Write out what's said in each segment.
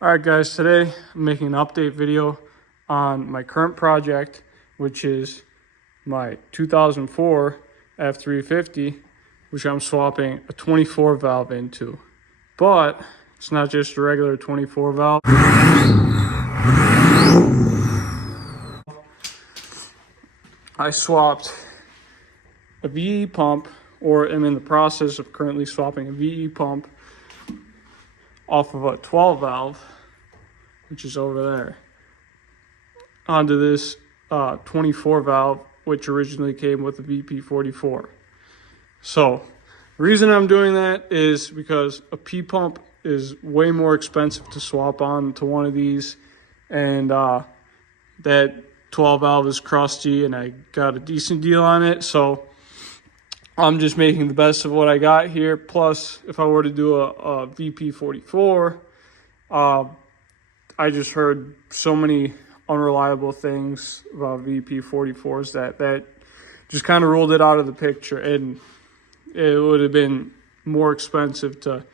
All right, guys, today I'm making an update video on my current project, which is my 2004 F350, which I'm swapping a 24 valve into. But it's not just a regular 24 valve. I swapped a VE pump, or am in the process of currently swapping a VE pump off of a 12 valve, which is over there, onto this 24 valve, which originally came with the VP44. So the reason I'm doing that is because a P pump is way more expensive to swap on to one of these, and that 12 valve is crusty and I got a decent deal on it, so I'm just making the best of what I got here. Plus, if I were to do a VP44, I just heard so many unreliable things about VP44s that just kind of ruled it out of the picture, and it would have been more expensive to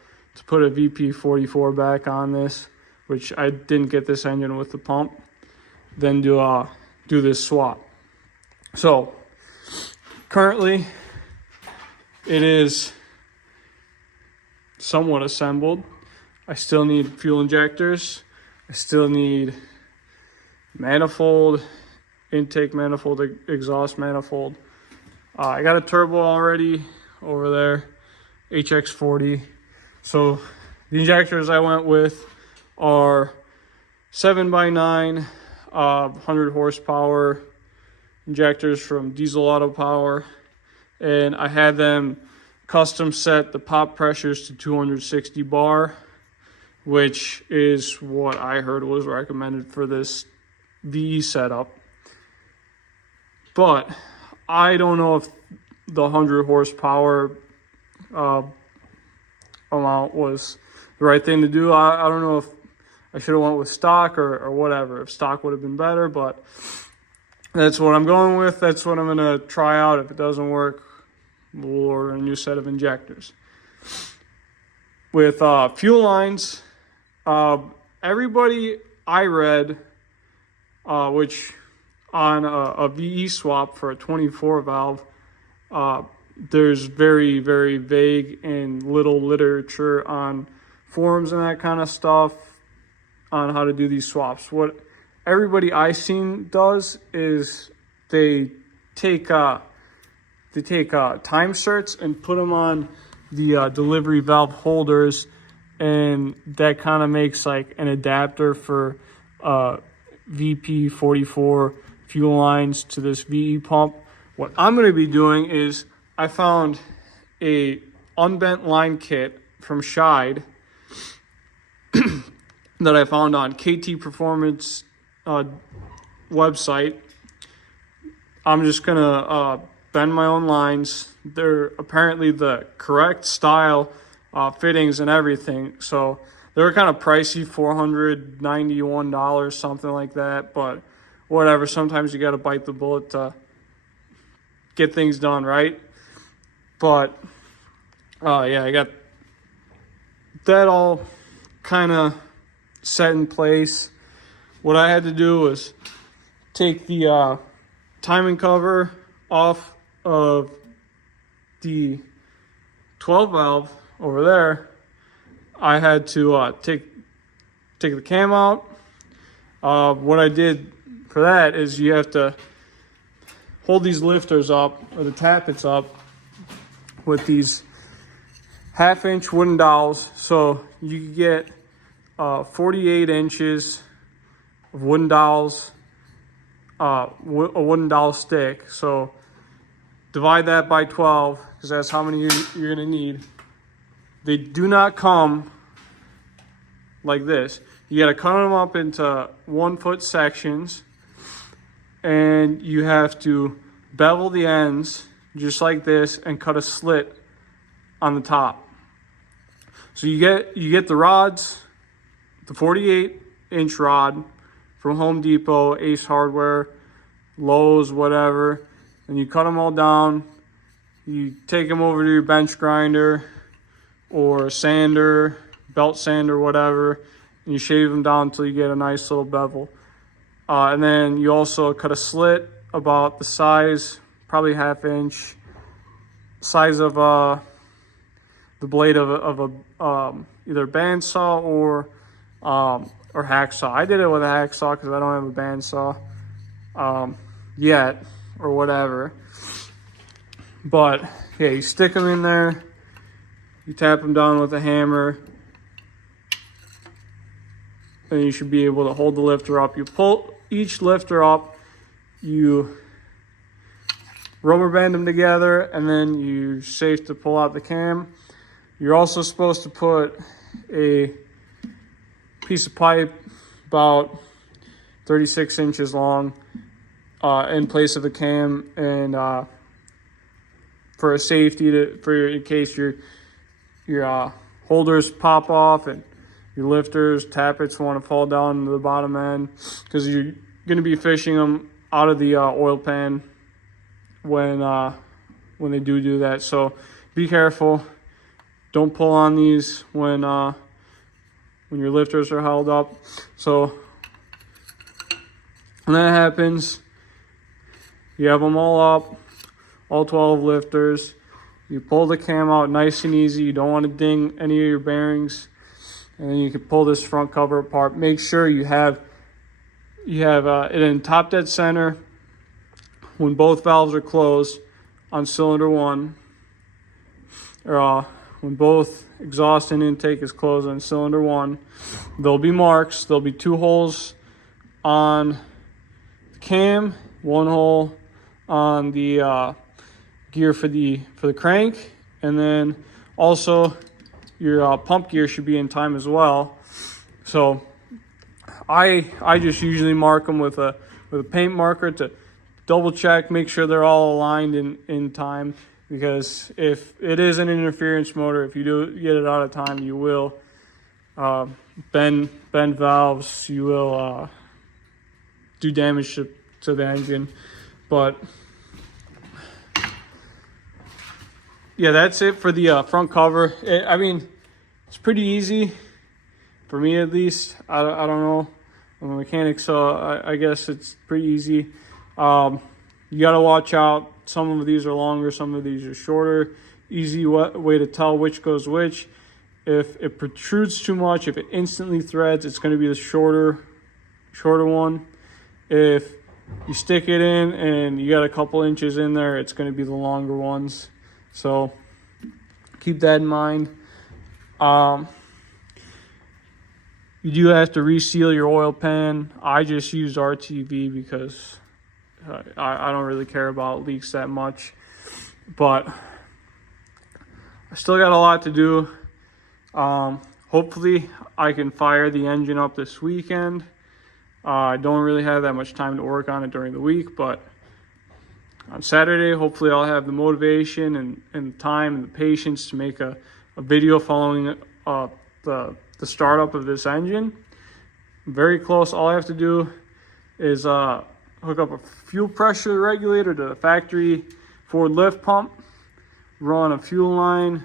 put a VP44 back on this, which I didn't get this engine with the pump, than to do this swap. So currently it is somewhat assembled. I still need fuel injectors. I still need manifold, intake manifold, exhaust manifold. I got a turbo already over there, HX40. So the injectors I went with are 7x9, 100 horsepower injectors from Diesel Auto Power. And I had them custom set the pop pressures to 260 bar, which is what I heard was recommended for this VE setup. But I don't know if the 100 horsepower amount was the right thing to do. I don't know if I should have went with stock or whatever, if stock would have been better, but that's what I'm going with. That's what I'm going to try out. If it doesn't work, we'll order a new set of injectors. With fuel lines, everybody I read, which on a VE swap for a 24 valve, there's very, very vague and little literature on forums and that kind of stuff on how to do these swaps. What everybody I've seen does is they take time certs and put them on the delivery valve holders, and that kind of makes like an adapter for VP44 fuel lines to this VE pump. What I'm going to be doing is I found a unbent line kit from Scheid that I found on KT Performance website. I'm just going to bend my own lines. They're apparently the correct style, fittings and everything. So they were kind of pricey, $491, something like that. But whatever, sometimes you got to bite the bullet to get things done, right? But yeah, I got that all kind of set in place. What I had to do was take the timing cover off of the 12 valve over there. I had to take the cam out. What I did for that is you have to hold these lifters up, or the tappets up, with these 1/2-inch wooden dowels. So you get 48 inches of wooden dowels, a wooden dowel stick. So divide that by 12, because that's how many you're going to need. They do not come like this. You got to cut them up into 1-foot sections, and you have to bevel the ends just like this and cut a slit on the top. So you get the rods, the 48-inch rod from Home Depot, Ace Hardware, Lowe's, whatever, and you cut them all down. You take them over to your bench grinder or sander, belt sander, whatever, and you shave them down until you get a nice little bevel. And then you also cut a slit about the size, probably 1/2 inch, size of the blade of a either bandsaw or hacksaw. I did it with a hacksaw because I don't have a bandsaw yet, or whatever. But yeah, you stick them in there, you tap them down with a hammer, and you should be able to hold the lifter up. You pull each lifter up, you rubber band them together, and then you're safe to pull out the cam. You're also supposed to put a piece of pipe about 36 inches long in place of the cam, and for a safety in case your holders pop off and your lifters, tappets want to fall down to the bottom end, because you're going to be fishing them out of the oil pan when they do that. So be careful. Don't pull on these when your lifters are held up. So when that happens, you have them all up, all 12 lifters. You pull the cam out nice and easy. You don't want to ding any of your bearings. And then you can pull this front cover apart. Make sure you have it in top dead center when both valves are closed on cylinder 1, or when both exhaust and intake is closed on cylinder 1. There'll be marks. There'll be 2 holes on the cam, 1 hole on the gear for the crank, and then also your pump gear should be in time as well. So I just usually mark them with a paint marker to double check, make sure they're all aligned in time, because if it is an interference motor, if you do get it out of time, you will bend valves, you will do damage to the engine. But yeah, that's it for the front cover. I mean, it's pretty easy for me, at least. I don't know, I'm a mechanic, so I guess it's pretty easy. You got to watch out. Some of these are longer, some of these are shorter. Easy way to tell which goes which. If it protrudes too much, if it instantly threads, it's going to be the shorter one. If you stick it in and you got a couple inches in there, it's going to be the longer ones. So keep that in mind. You do have to reseal your oil pan. I just used RTV because I don't really care about leaks that much. But I still got a lot to do. Hopefully I can fire the engine up this weekend. I don't really have that much time to work on it during the week, but on Saturday, hopefully I'll have the motivation and the time and the patience to make a video following the startup of this engine. I'm very close. All I have to do is hook up a fuel pressure regulator to the factory Ford lift pump, run a fuel line,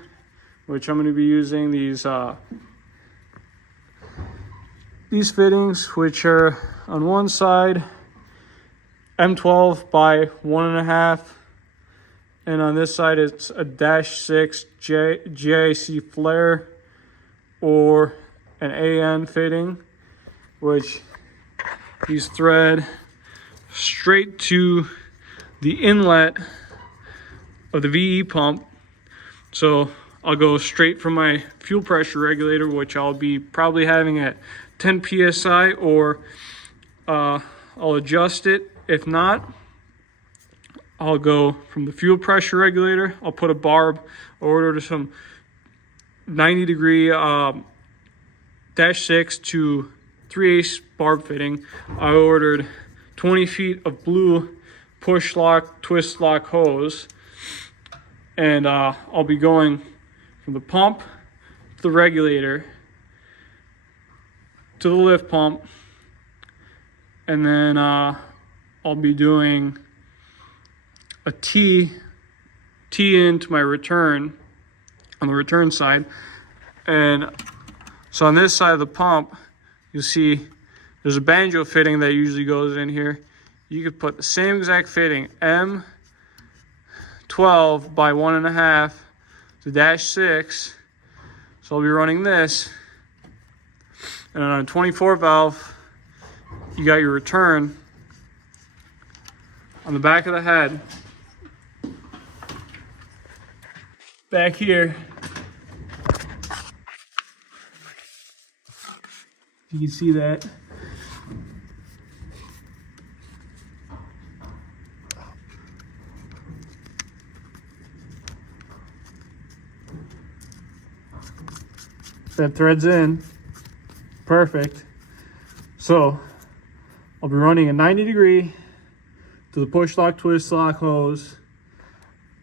which I'm going to be using these fittings, which are on one side M12 by 1.5, and on this side it's a -6 GIC flare or an AN fitting, which these thread straight to the inlet of the VE pump. So I'll go straight from my fuel pressure regulator, which I'll be probably having at 10 psi, or I'll adjust it. If not, I'll go from the fuel pressure regulator. I'll put a barb, order some 90-degree -6 to 3/8 barb fitting. I ordered 20 feet of blue push lock, twist lock hose, and I'll be going from the pump to the regulator to the lift pump, and then I'll be doing a T into my return on the return side. And so on this side of the pump, you'll see there's a banjo fitting that usually goes in here. You could put the same exact fitting, M12 by 1.5 to -6. So I'll be running this. And on a 24 valve, you got your return on the back of the head. Back here, you can see that. That threads in. Perfect. So I'll be running a 90° to the push lock, twist lock hose.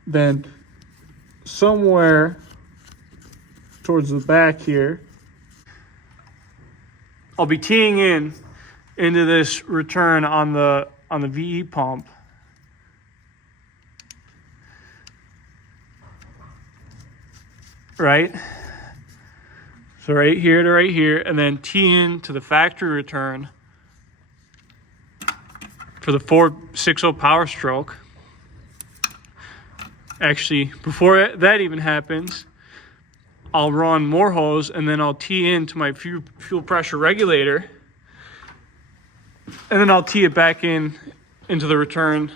Then somewhere towards the back here, I'll be teeing into this return on the VE pump. Right? So right here to right here, and then tee in to the factory return for the 460 power stroke. Actually, before that even happens, I'll run more hose, and then I'll tee into my fuel pressure regulator, and then I'll tee it back into the return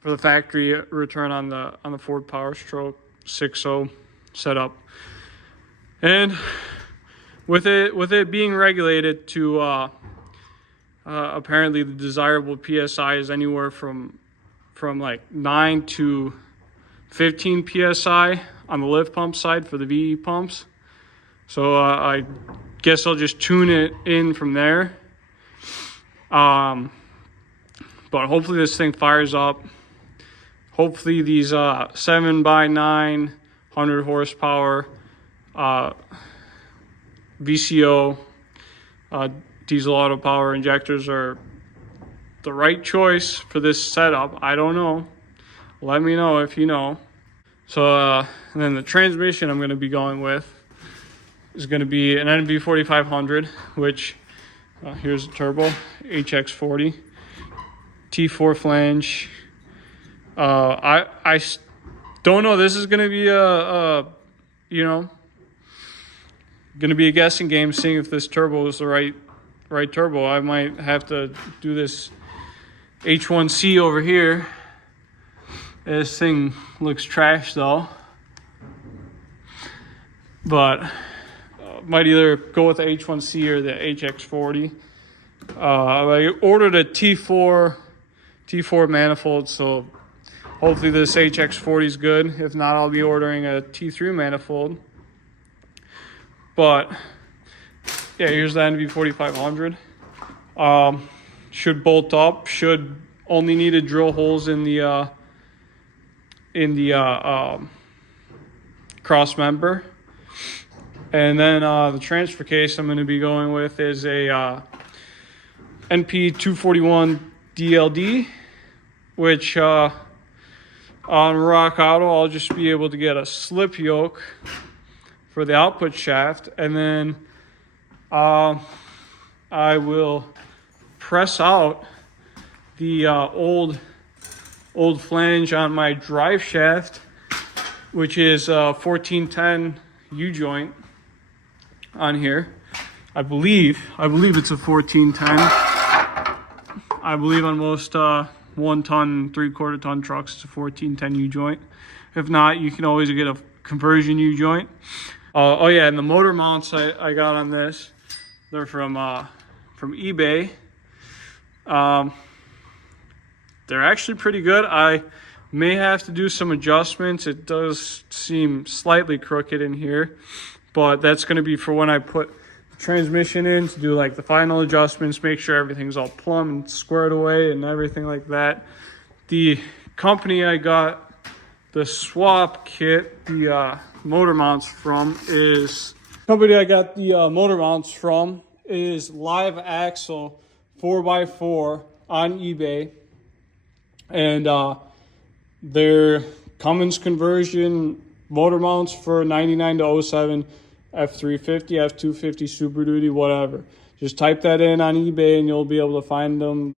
for the factory return on the Ford Power Stroke 6.0 setup. And with it being regulated to apparently the desirable PSI is anywhere from like 9 to 15 PSI on the lift pump side for the VE pumps. So I guess I'll just tune it in from there. But hopefully this thing fires up. Hopefully these 7x9 100 horsepower VCO diesel auto power injectors are the right choice for this setup. I don't know. Let me know if you know. So and then the transmission I'm going to be going with is going to be an NB 4500, which here's the turbo, HX40, T4 flange. I don't know. This is going to be going to be a guessing game, seeing if this turbo is the right turbo. I might have to do this H1C over here. This thing looks trash though, but might either go with the H1C or the HX40. I ordered a T4 manifold, so hopefully this HX40 is good. If not, I'll be ordering a T3 manifold. But yeah, here's the NB 4500. Should bolt up. Should only need to drill holes in the cross member. And then the transfer case I'm going to be going with is a NP 241 DLD, which on Rock Auto I'll just be able to get a slip yoke for the output shaft, and then I will press out the old flange on my drive shaft, which is 1410 U-joint on here. I believe it's a 1410. I believe on most 1 ton, 3/4 ton trucks it's a 1410 U-joint. If not, you can always get a conversion U-joint. Oh yeah, and the motor mounts I got on this, they're from eBay. They're actually pretty good. I may have to do some adjustments. It does seem slightly crooked in here, but that's going to be for when I put the transmission in to do like the final adjustments, make sure everything's all plumb and squared away and everything like that. The company I got the swap kit, the motor mounts from is Live Axle 4x4 on eBay, and they're Cummins conversion motor mounts for 99 to 07 F350, F250, Super Duty, whatever. Just type that in on eBay and you'll be able to find them.